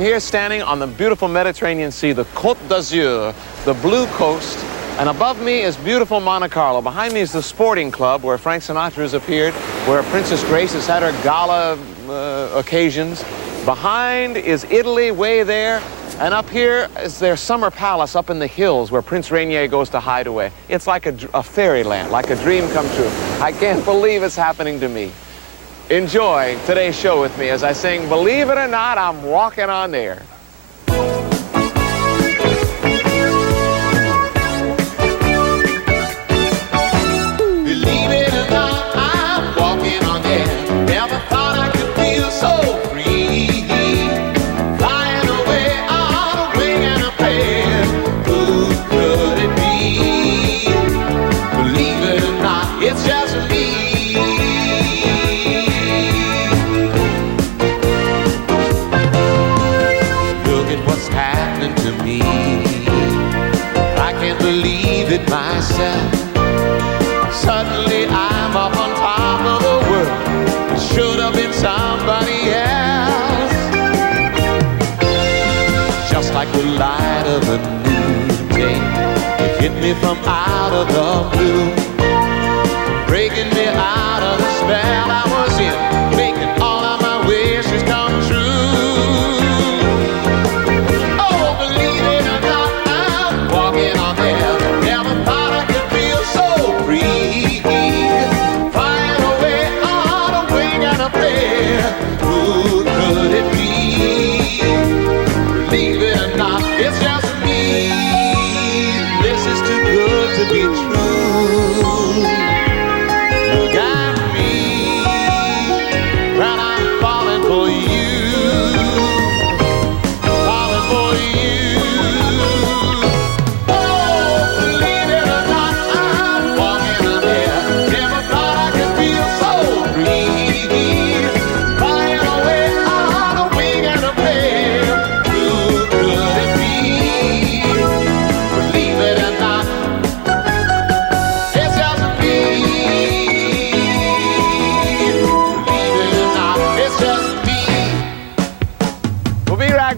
Here standing on the beautiful Mediterranean Sea, the Côte d'Azur, the blue coast, and above me is beautiful Monte Carlo. Behind me is the Sporting Club where Frank Sinatra has appeared, where Princess Grace has had her gala occasions. Behind is Italy, way there, and up here is their summer palace up in the hills where Prince Rainier goes to hide away. It's like a fairyland, like a dream come true. I can't believe it's happening to me. Enjoy today's show with me as I sing, Believe It or Not, I'm Walking on Air. Believe it or not, I'm walking on air. Never thought I could feel so free. Flying away on a wing and a prayer. Who could it be? Believe it or not, it's just me. Myself. Suddenly I'm up on top of the world. It should have been somebody else. Just like the light of a new day, it hit me from out of the blue, breaking me out of the spell I was in, making all of my wishes come true. Oh, believe it or not, I'm walking on air.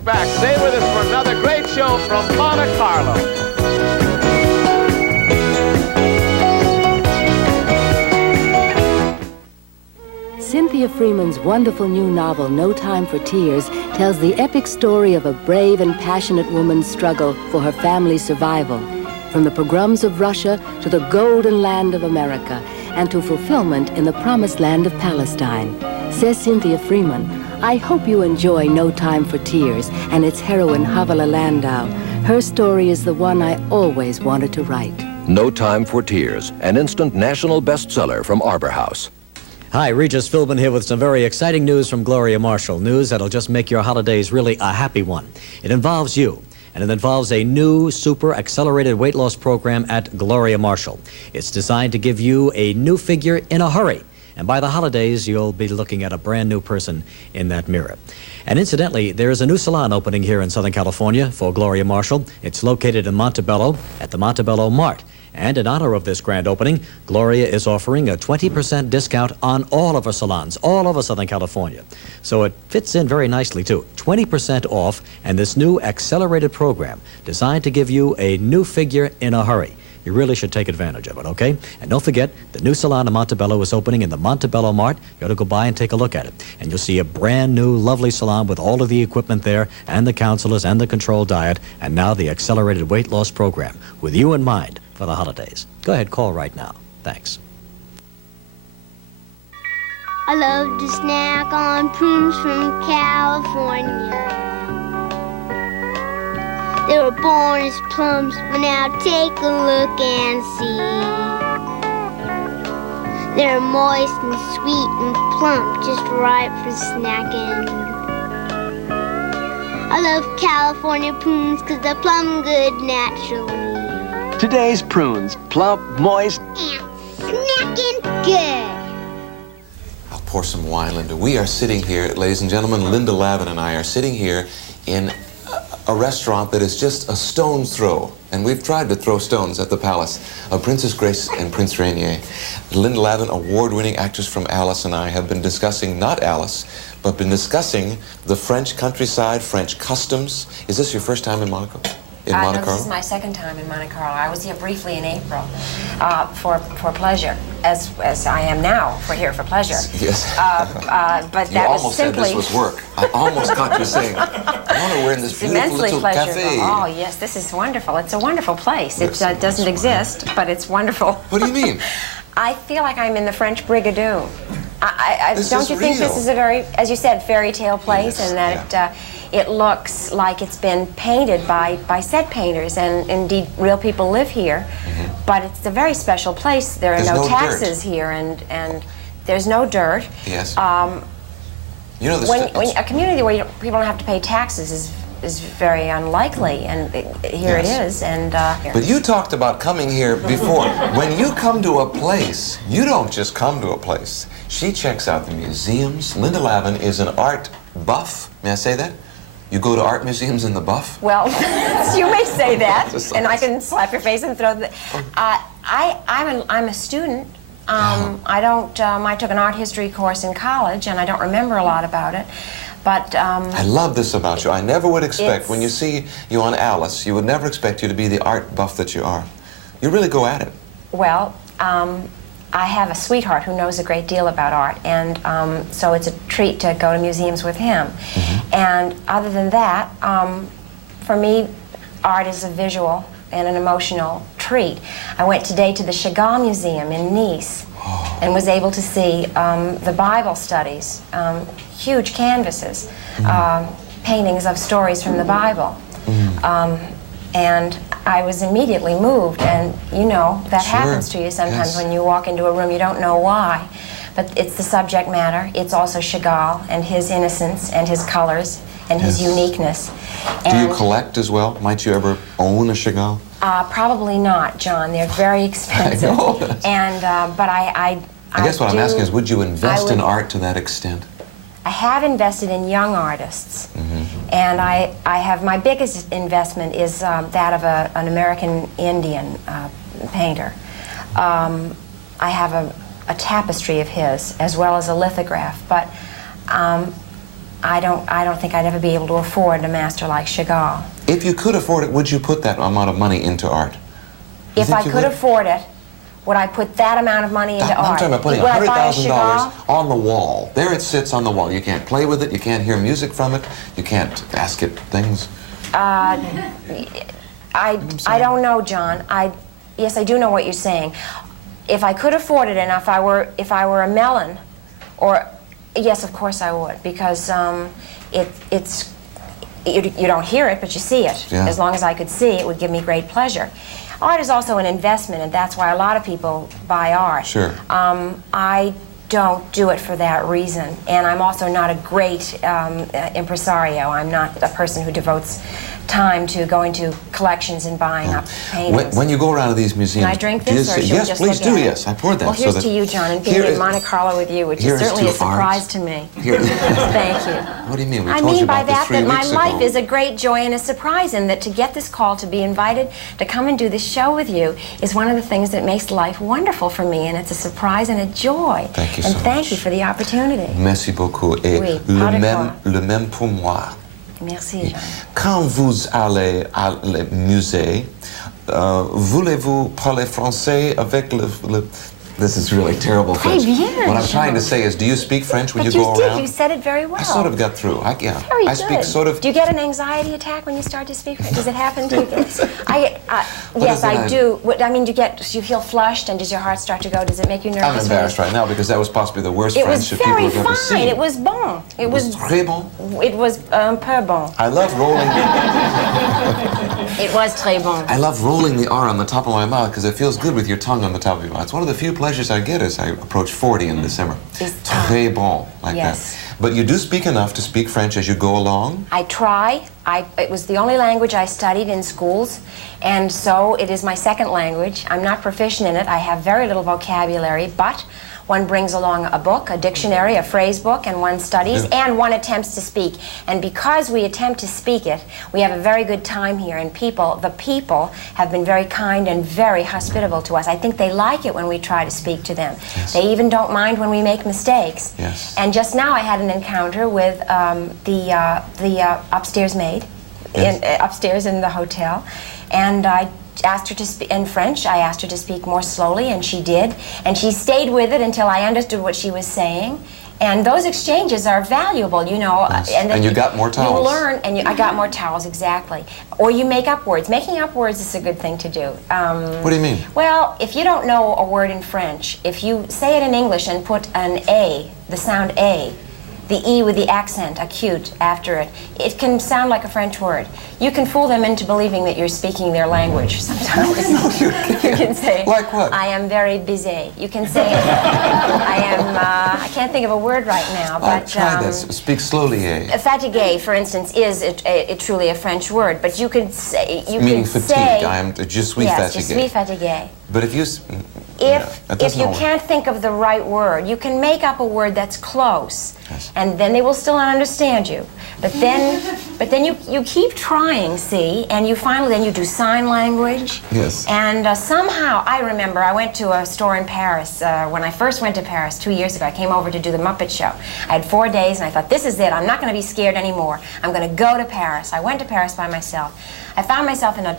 Back. Stay with us for another great show from Monte Carlo. Cynthia Freeman's wonderful new novel, No Time for Tears, tells the epic story of a brave and passionate woman's struggle for her family's survival, from the pogroms of Russia to the golden land of America, and to fulfillment in the promised land of Palestine. Says Cynthia Freeman, I hope you enjoy No Time for Tears and its heroine, Havala Landau. Her story is the one I always wanted to write. No Time for Tears, an instant national bestseller from Arbor House. Hi, Regis Philbin here with some very exciting news from Gloria Marshall. News that'll just make your holidays really a happy one. It involves you, and it involves a new super accelerated weight loss program at Gloria Marshall. It's designed to give you a new figure in a hurry. And by the holidays, you'll be looking at a brand new person in that mirror. And incidentally, there's a new salon opening here in Southern California for Gloria Marshall. It's located in Montebello at the Montebello Mart. And in honor of this grand opening, Gloria is offering a 20% discount on all of her salons, all over Southern California. So it fits in very nicely, too. 20% off, and this new accelerated program designed to give you a new figure in a hurry. You really should take advantage of it, okay? And don't forget, the new salon in Montebello is opening in the Montebello Mart. You ought to go by and take a look at it. And you'll see a brand new, lovely salon with all of the equipment there, and the counselors, and the controlled diet, and now the accelerated weight loss program, with you in mind for the holidays. Go ahead, call right now. Thanks. I love to snack on prunes from California. They were born as plums, but now take a look and see. They're moist and sweet and plump, just right for snacking. I love California prunes 'cause they're plum good naturally. Today's prunes, plump, moist, and snacking good. I'll pour some wine, Linda. We are sitting here, ladies and gentlemen, Linda Lavin and I are sitting here in a restaurant that is just a stone's throw, and we've tried to throw stones at the palace of Princess Grace and Prince Rainier. Linda Lavin, award-winning actress from Alice, and I have been discussing not Alice, but been discussing the French countryside, French customs. Is this your first time in Monaco? In Monte No, Carlo? this is my second time in Monte Carlo. I was here briefly in April for pleasure, as I am now here for pleasure. Yes. But You that almost was said simply... this was work. I almost caught you saying, Mona, we're in this It's beautiful immensely little pleasurable. cafe. Oh, yes, this is wonderful. It's a wonderful place. It Yes, doesn't exist, but it's wonderful. What do you mean? I feel like I'm in the French Brigadoon. This Don't is you think real. this is a very, as you said, fairy tale place, Yes, and that it looks like it's been painted by set painters, and indeed real people live here. But it's a very special place. There are There's no taxes dirt. here, and there's no dirt. Yes. You know, When a community where people don't have to pay taxes is very unlikely, and here Yes. it is. And But you talked about coming here before. When you come to a place, you don't just come to a place. She checks out the museums. Linda Lavin is an art buff. May I say that? You go to art museums in the buff? well, you may say that, Just and I like- can slap your face and throw the. I'm a student. I don't. I took an art history course in college, and I don't remember a lot about it. But I love this about you. I never would expect, It's- when you see you on Alice, you would never expect you to be the art buff that you are. You really go at it. well, I have a sweetheart who knows a great deal about art, and so it's a treat to go to museums with him. And other than that, for me, art is a visual and an emotional treat. I went today to the Chagall Museum in Nice and was able to see the Bible studies, huge canvases, paintings of stories from the Bible. And I was immediately moved, and you know, that Sure. happens to you sometimes Yes. when you walk into a room, you don't know why. But it's the subject matter, it's also Chagall and his innocence and his colors and his Yes. uniqueness. Do you And, collect as well? Might you ever own a Chagall? probably not, John. They're very expensive. know. And, but I guess what I'm asking is, would you invest in would- art to that extent? I have invested in young artists, and I have, my biggest investment is that of an American Indian painter. I have a tapestry of his, as well as a lithograph, but I don't think I'd ever be able to afford a master like Chagall. If you could afford it, would you put that amount of money into art? You If think I you could would? afford it, would I put that amount of money into I'm art? talking about putting Would I buy a $100,000 Chagall? on the wall. There it sits on the wall. You can't play with it. You can't hear music from it. You can't ask it things. I don't know, John. Yes, I do know what you're saying. If I could afford it, and if I were a melon, or yes, of course I would, because it's you don't hear it, but you see it. Yeah. As long as I could see, it would give me great pleasure. Art is also an investment, and that's why a lot of people buy art. Sure. I don't do it for that reason, and I'm also not a great impresario. I'm not a person who devotes time to going to collections and buying up paintings. When you go around to these museums, Can I drink do you this, or say- should we yes, just please look do. at it? Yes, I poured that. Well, so here's that to you, John, and being here in is- Monte Carlo with you, which here is is certainly to a surprise art. to me. Here- Thank you. What do you mean? We I told you mean by about this that 3 that my weeks life ago. is a great joy and a surprise, and that to get this call to be invited to come and do this show with you is one of the things that makes life wonderful for me, and it's a surprise and a joy. Thank you and so thank much. you for the opportunity. Merci beaucoup. Et Oui, pas de le même pour moi. Merci, John. Quand vous allez à le musée, voulez-vous parler français avec le This is really terrible French. bien, What I'm trying to Jean. say is, do you speak French when But you you go did. around? You said it very well. I sort of got through. Yeah. Very I good. speak sort of. Do you get an anxiety attack when you start to speak French? Does it happen to you? Yes, is it? I do. I mean, do you feel flushed, and does your heart start to go? Does it make you nervous? I'm embarrassed right now because that was possibly the worst It French was that people very have ever fine. seen. It was bon. It was. très bon. It was un peu bon. I love rolling. It was très bon. I love rolling the R on the top of my mouth because it feels good with your tongue on the top of your mouth. It's one of the few pleasures I get as I approach 40 in December. It's Très bon, like Yes. that. But you do speak enough to speak French as you go along? I try. It was the only language I studied in schools, and so it is my second language. I'm not proficient in it. I have very little vocabulary, but one brings along a book, a dictionary, a phrase book, and one studies, and one attempts to speak. And because we attempt to speak it, we have a very good time here, and the people have been very kind and very hospitable to us. I think they like it when we try to speak to them. Yes. They even don't mind when we make mistakes. Yes. And just now I had an encounter with the upstairs maid, upstairs in the hotel, and I asked her to speak in French. I asked her to speak more slowly, and she did. And she stayed with it until I understood what she was saying. And those exchanges are valuable, you know. Yes. And And you got more towels. You learn, and I got more towels, exactly. Or you make up words. Making up words is a good thing to do. What do you mean? Well, if you don't know a word in French, if you say it in English and put an A, the sound A, the E with the accent, acute, after it, it can sound like a French word. You can fool them into believing that you're speaking their language sometimes. You can say, like what? I am very busy. You can say, I can't think of a word right now, but... Try this. Speak slowly, eh? Fatigué, for instance, is truly a French word, but you could say... Meaning fatigue. I am je suis yes, fatigué. Je suis fatigué. But if you... If you can't think of the right word, you can make up a word that's close, yes. And then they will still not understand you. But then you keep trying, see, and you finally then you do sign language. Yes. And somehow I remember I went to a store in Paris when I first went to Paris 2 years ago. I came over to do the Muppet Show. I had 4 days, and I thought, this is it. I'm not going to be scared anymore. I'm going to go to Paris. I went to Paris by myself. I found myself in a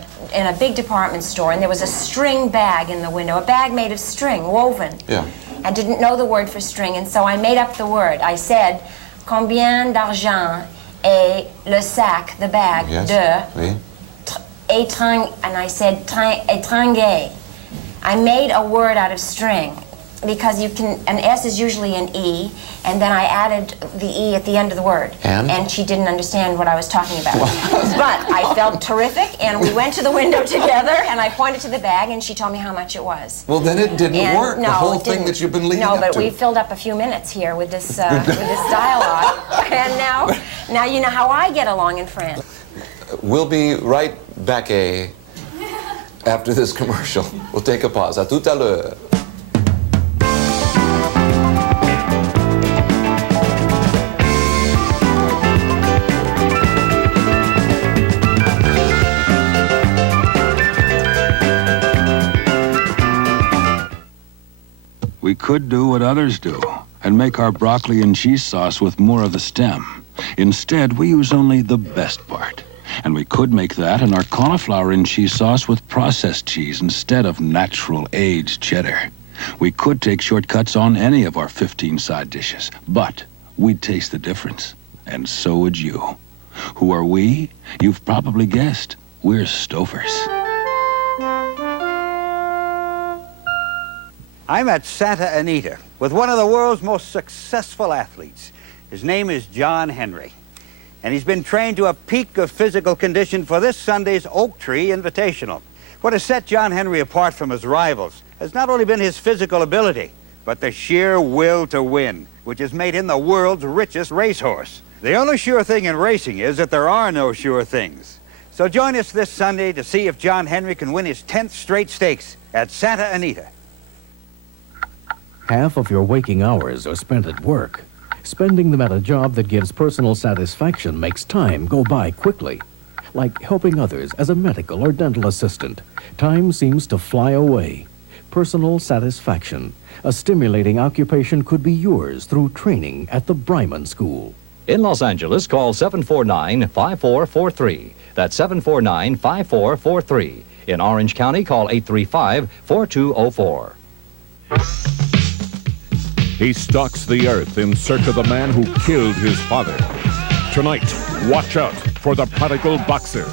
big department store, and there was a string bag in the window, a bag made of string, woven. Yeah. I didn't know the word for string, and so I made up the word. I said, combien d'argent est le sac, the bag, yes. de Oui. and I said étringué. I made a word out of string, because an S is usually an E, and then I added the E at the end of the word. And she didn't understand what I was talking about. But I felt terrific, and we went to the window together, and I pointed to the bag, and she told me how much it was. Well, then it didn't work. No, the whole it thing didn't. that you've been leading No, up but to. we filled up a few minutes here with this dialogue, and now you know how I get along in France. We'll be right back after this commercial. We'll take a pause. À tout à l'heure. We could do what others do and make our broccoli and cheese sauce with more of the stem. Instead, we use only the best part. And we could make that in our cauliflower and cheese sauce with processed cheese instead of natural aged cheddar. We could take shortcuts on any of our 15 side dishes, but we'd taste the difference. And so would you. Who are we? You've probably guessed. We're Stofers. I'm at Santa Anita with one of the world's most successful athletes. His name is John Henry, and he's been trained to a peak of physical condition for this Sunday's Oak Tree Invitational. What has set John Henry apart from his rivals has not only been his physical ability, but the sheer will to win, which has made him the world's richest racehorse. The only sure thing in racing is that there are no sure things. So join us this Sunday to see if John Henry can win his 10th straight stakes at Santa Anita. Half of your waking hours are spent at work. Spending them at a job that gives personal satisfaction makes time go by quickly. Like helping others as a medical or dental assistant, time seems to fly away. Personal satisfaction, a stimulating occupation, could be yours through training at the Bryman School. In Los Angeles, call 749-5443. That's 749-5443. In Orange County, call 835-4204. He stalks the earth in search of the man who killed his father. Tonight, watch out for the prodigal boxer.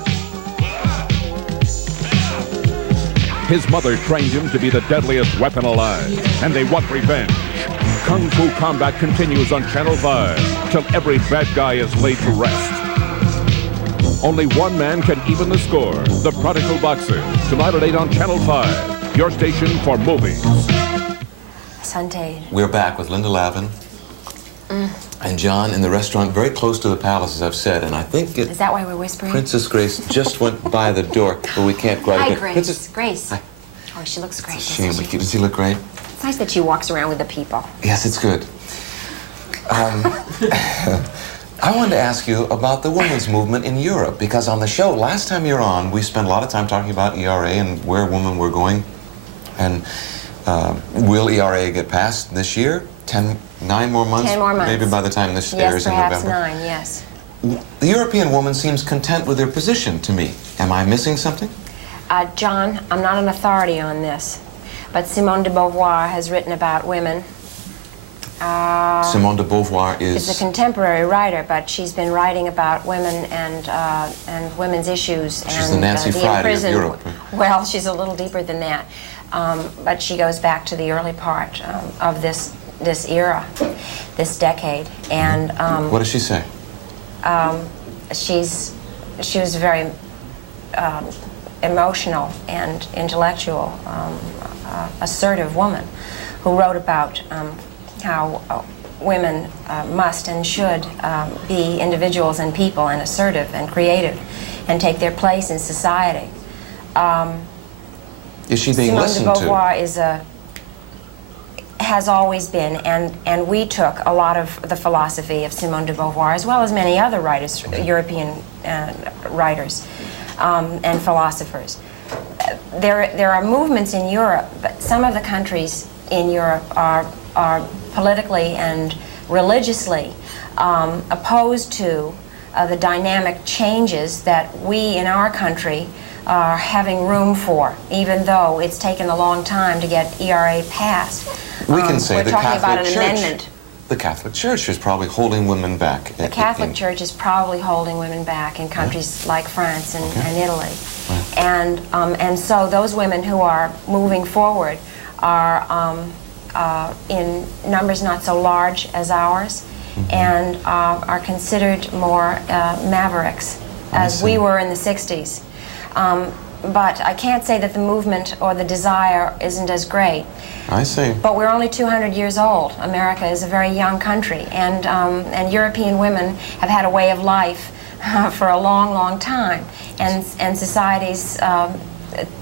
His mother trained him to be the deadliest weapon alive, and they want revenge. Kung Fu Combat continues on Channel 5 till every bad guy is laid to rest. Only one man can even the score, the prodigal boxer. Tonight at 8 on Channel 5, your station for movies. Sunday. We're back with Linda Lavin and John in the restaurant very close to the palace, as I've said, and I think Is that why we're whispering? Princess Grace just went by the door, but we can't quite. Hi, get Grace. Princess Grace. Hi. Oh, she looks great. It's a shame. Doesn't she? Does he look great? It's nice that she walks around with the people. Yes, it's good. I wanted to ask you about the women's movement in Europe, because on the show, last time you were on, we spent a lot of time talking about ERA and where women were going. And will ERA get passed this year? 9 more months? 10 more months. Maybe by the time this airs in perhaps November. 9, yes. The European woman seems content with their position to me. Am I missing something? John, I'm not an authority on this, but Simone de Beauvoir has written about women. Simone de Beauvoir is... She's a contemporary writer, but she's been writing about women and women's issues. She's the Nancy Friday of Europe. Well, she's a little deeper than that, but she goes back to the early part of this era, this decade. And what does she say? She was a very emotional and intellectual, assertive woman who wrote about how women must and should be individuals and people and assertive and creative and take their place in society. Is she being listened to? Simone de Beauvoir has always been, and we took a lot of the philosophy of Simone de Beauvoir, as well as many other writers, European writers and philosophers. There are movements in Europe, but some of the countries in Europe are politically and religiously opposed to the dynamic changes that we in our country are having room for, even though it's taken a long time to get ERA passed. We can say the Catholic Catholic Church. Amendment. The Catholic Church is probably holding women back. The Catholic Church is probably holding women back in countries like France and Italy. Right. And so those women who are moving forward are in numbers not so large as ours, and are considered more mavericks, as we were in the 60s. But I can't say that the movement or the desire isn't as great. I see. But we're only 200 years old. America is a very young country, and European women have had a way of life for a long, long time. And societies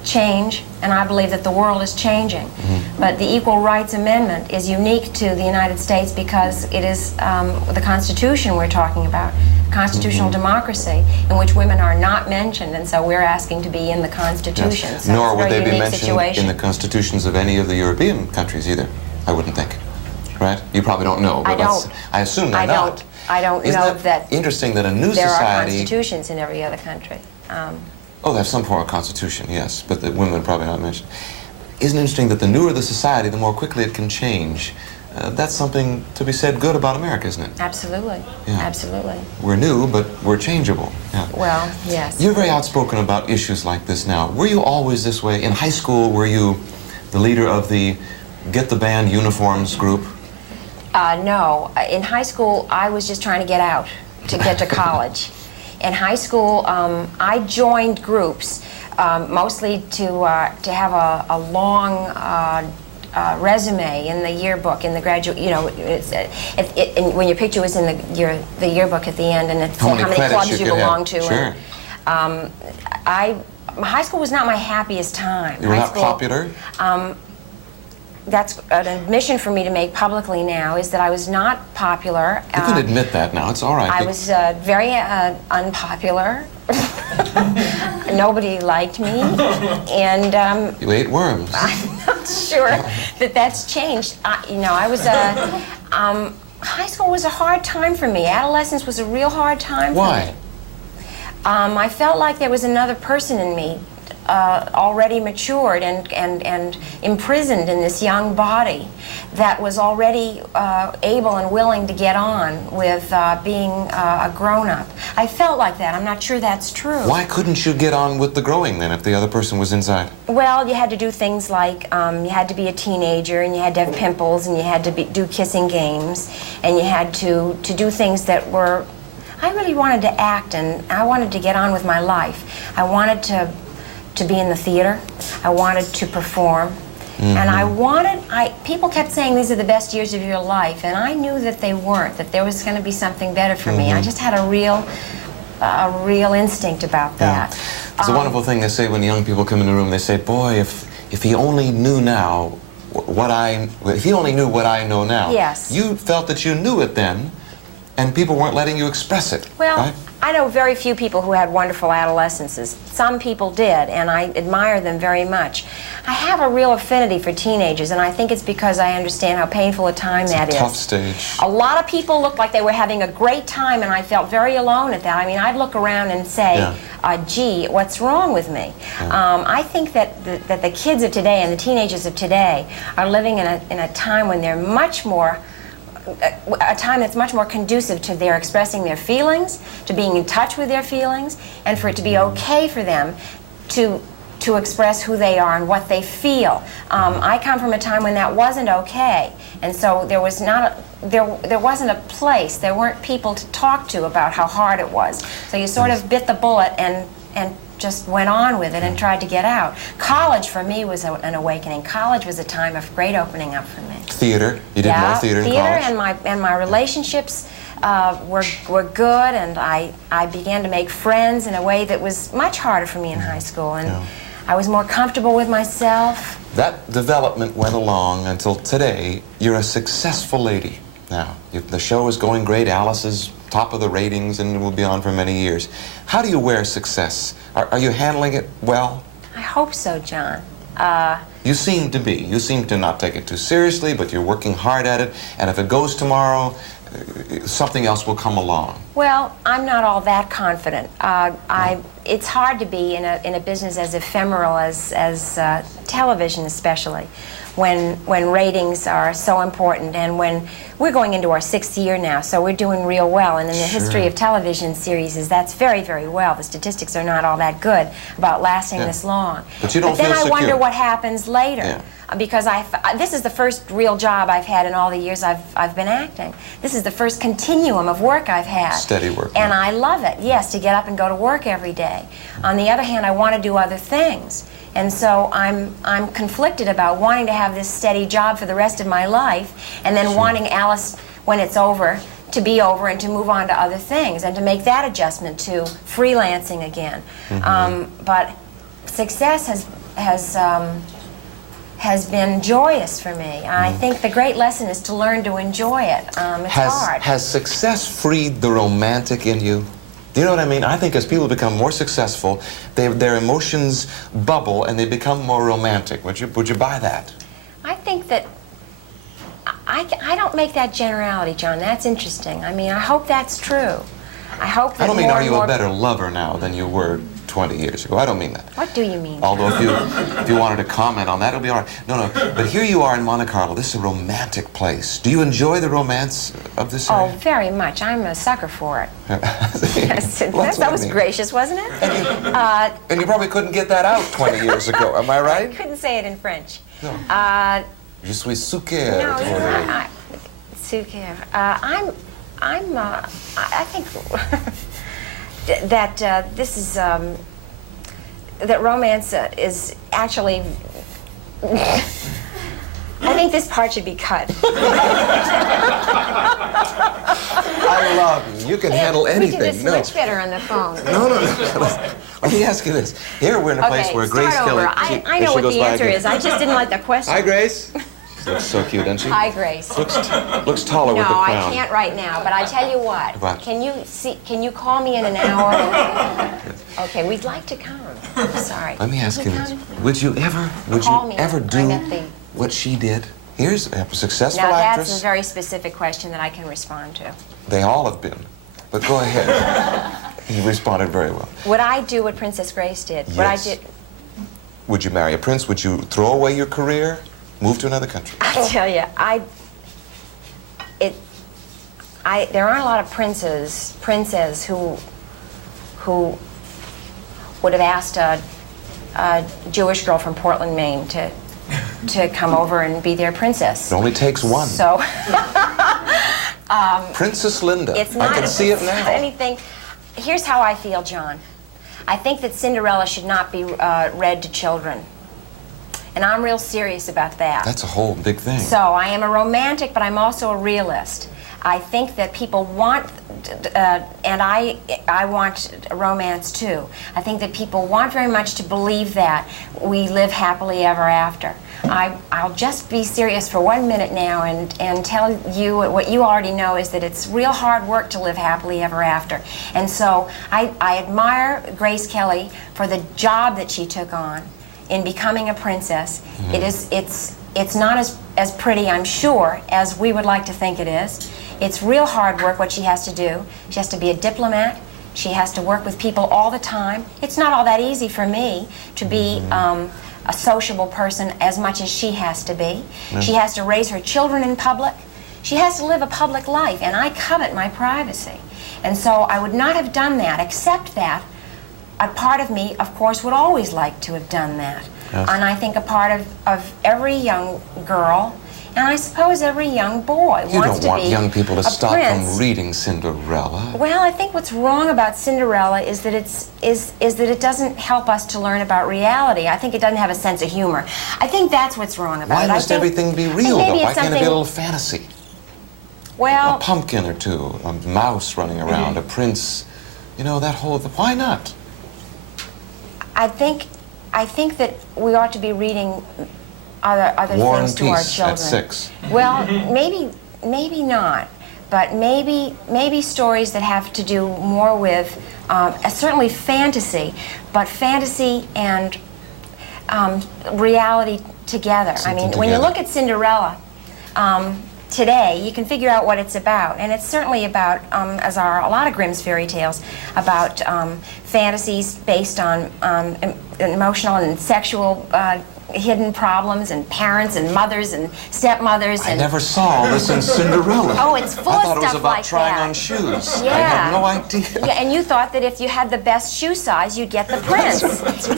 change, and I believe that the world is changing. But the Equal Rights Amendment is unique to the United States because it is the Constitution we're talking about, constitutional democracy, in which women are not mentioned, and so we're asking to be in the Constitution. Yes. So Nor it's a would very they be unique mentioned situation. in the constitutions of any of the European countries either, I wouldn't think. Right? You probably don't know, but I assume they're not. I don't Isn't know that interesting that a new there society... are constitutions in every other country. Oh, they have some form of constitution, yes, but the women probably not mentioned. Isn't it interesting that the newer the society, the more quickly it can change? That's something to be said good about America, isn't it? Absolutely. Yeah. Absolutely. We're new, but we're changeable. Yeah. Well, yes. You're very outspoken about issues like this now. Were you always this way? In high school, were you the leader of the Get the Band Uniforms group? No. In high school, I was just trying to get out, to get to college. In high school, I joined groups, mostly to have a long resume in the yearbook, in the graduate, you know, when your picture was in the yearbook at the end, and it said how many clubs you belong to. Sure. And, high school was not my happiest time. You were not popular? That's an admission for me to make publicly now, is that I was not popular. You can admit that now, it's all right. I was very unpopular. Nobody liked me, and you ate worms. I'm not sure that that's changed. You know, I was high school was a hard time for me. Adolescence was a real hard time for me. Why? I felt like there was another person in me, already matured and imprisoned in this young body that was already able and willing to get on with being a grown-up. I felt like that. I'm not sure that's true. Why couldn't you get on with the growing then if the other person was inside? Well, you had to do things like you had to be a teenager, and you had to have pimples, and you had to do kissing games, and you had to do things that were... I really wanted to act, and I wanted to get on with my life. I wanted to be in the theater. I wanted to perform. And I wanted, people kept saying these are the best years of your life, and I knew that they weren't, that there was going to be something better for me. I just had a real instinct about that. It's a wonderful thing they say when young people come in the room. They say, boy, if he only knew now if he only knew what I know now. Yes. You felt that you knew it then, and people weren't letting you express it. Well, right? I know very few people who had wonderful adolescences. Some people did, and I admire them very much. I have a real affinity for teenagers, and I think it's because I understand how painful a time that is. Tough stage. A lot of people looked like they were having a great time, and I felt very alone at that. I mean, I'd look around and say, gee, what's wrong with me? Yeah. I think that the kids of today and the teenagers of today are living in a time when they're much more a time that's much more conducive to their expressing their feelings, to being in touch with their feelings, and for it to be okay for them to express who they are and what they feel. I come from a time when that wasn't okay, and so there was not there wasn't a place, there weren't people to talk to about how hard it was. So you sort of bit the bullet and just went on with it and tried to get out. College for me was an awakening. College was a time of great opening up for me. Theater. You did more theater in college? and my relationships were good, and I began to make friends in a way that was much harder for me in high school, and I was more comfortable with myself. That development went along until today. You're a successful lady now. The show is going great. Alice is top of the ratings and will be on for many years. How do you wear success? Are you handling it well? I hope so, John. You seem to be. You seem to not take it too seriously, but you're working hard at it, and if it goes tomorrow, something else will come along. Well, I'm not all that confident. It's hard to be in a business as ephemeral as television, especially, when ratings are so important, and when we're going into our 6th year now, so we're doing real well. And in the history of television series, that's very, very well. The statistics are not all that good about lasting this long. But you don't then feel I secure. wonder what happens later. Because this is the first real job I've had in all the years I've been acting. This is the first continuum of work I've had. Steady work. And I love it, yes, to get up and go to work every day. On the other hand, I want to do other things. And so I'm conflicted about wanting to have this steady job for the rest of my life, and then wanting Alice, when it's over, to be over and to move on to other things, and to make that adjustment to freelancing again. But success has been joyous for me. I think the great lesson is to learn to enjoy it. It's hard. Has success freed the romantic in you? Do you know what I mean? I think as people become more successful, their emotions bubble and they become more romantic. Would you buy that? I think that I don't make that generality, John. That's interesting. I mean, I hope that's true. I hope that I don't mean, more are and you more a better lover now than you were 20 years ago? I don't mean that. What do you mean? Although if you wanted to comment on that, it'll be all right. No, but here you are in Monte Carlo. This is a romantic place. Do you enjoy the romance of this area? Oh, very much. I'm a sucker for it. Yes, Well, that was gracious, wasn't it? And you probably couldn't get that out 20 years ago. Am I right? I couldn't say it in French. No. Je suis sucre. No, sucre. I think that this is that romance is actually. I think this part should be cut. I love you. You can handle anything. We can just switch better on the phone. No. Let me ask you this. Here we're in a place where Grace Kelly. I know what the answer is. I just didn't like the question. Hi, Grace. She looks so cute, doesn't she? Hi, Grace. Looks taller with the No, crown. I can't right now. But I tell you what. What? Can you call me in an hour? Okay, we'd like to come. I'm sorry. Let me ask you this. Would you ever do what she did? Here's a successful actress. That's a very specific question that I can respond to. They all have been. But go ahead. You responded very well. Would I do what Princess Grace did? Yes. Would you marry a prince? Would you throw away your career? Move to another country? I tell you, there aren't a lot of princes who would have asked a Jewish girl from Portland, Maine to come over and be their princess. It only takes one. So, Princess Linda. It's not, I can see it now. Anything. Here's how I feel, John. I think that Cinderella should not be read to children. And I'm real serious about that. That's a whole big thing. So I am a romantic, but I'm also a realist. I think that people want, and I want romance too. I think that people want very much to believe that we live happily ever after. I'll just be serious for 1 minute now and tell you what you already know is that it's real hard work to live happily ever after. And so I admire Grace Kelly for the job that she took on in becoming a princess. It's not as pretty, I'm sure, as we would like to think it is. It's real hard work what she has to do. She has to be a diplomat. She has to work with people all the time. It's not all that easy for me to be a sociable person as much as she has to be. She has to raise her children in public. She has to live a public life, and I covet my privacy. And so I would not have done that, except that a part of me, of course, would always like to have done that. Yes. And I think a part of every young girl, and I suppose every young boy wants to be a prince. You don't want young people to stop from reading Cinderella. Well, I think what's wrong about Cinderella is that it doesn't help us to learn about reality. I think it doesn't have a sense of humor. I think that's what's wrong about it. Why must everything be real, though? Why can't it be a little fantasy? Well, a pumpkin or two, a mouse running around, a prince, you know, that whole... Why not? I think that we ought to be reading other War things and to our Peace children. at 6. Well, maybe not, but maybe stories that have to do more with certainly fantasy, but fantasy and reality together. When you look at Cinderella today, you can figure out what it's about, and it's certainly about, as are a lot of Grimm's fairy tales, about fantasies based on emotional and sexual hidden problems, and parents and mothers and stepmothers. I never saw all this in Cinderella. Oh, it's full of stuff like that. I thought it was about trying on shoes. Yeah. I had no idea. Yeah, and you thought that if you had the best shoe size, you'd get the prince.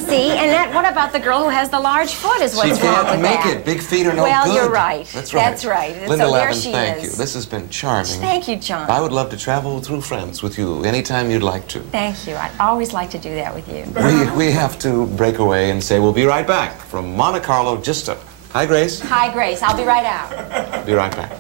See, and what about the girl who has the large foot is what's wrong with that. She can't make it. Big feet are no good. Well, you're right. That's right. That's right. Linda so Lavin, there she thank is. you. This has been charming. Thank you, John. I would love to travel through France with you anytime you'd like to. Thank you. I'd always like to do that with you. We have to break away and say we'll be right back from Monte Carlo. Hi, Grace. Hi, Grace. I'll be right out. Be right back.